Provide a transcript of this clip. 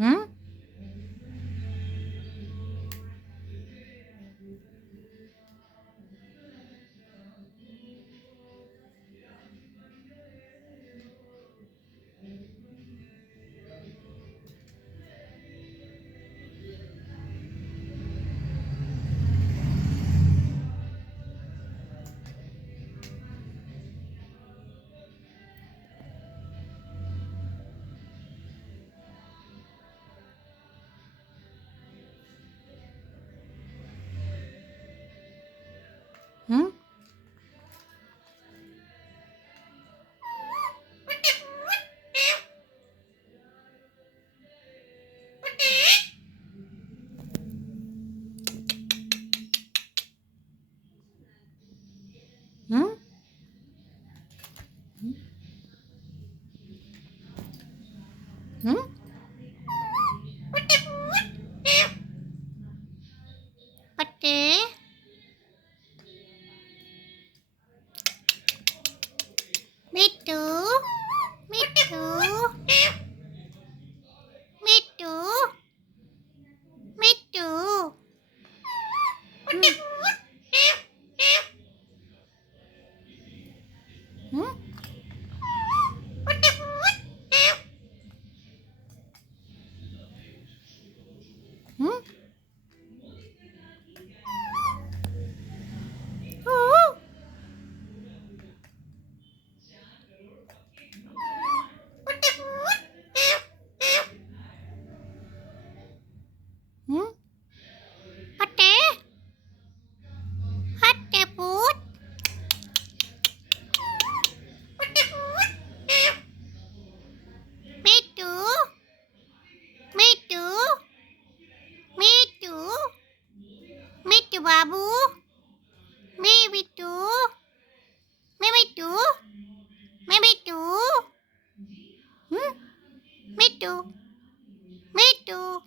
Hmm? Hmm? Hmm? Hmm? Okay. Me too. Me too. Me too. Me too. Hmm? Hmm? Oh. Hmm? Ate? Ate put? Me too. Me too. Me too. Me too, Babu. Me too. Me too. Me too. Hmm? Me too. Me too.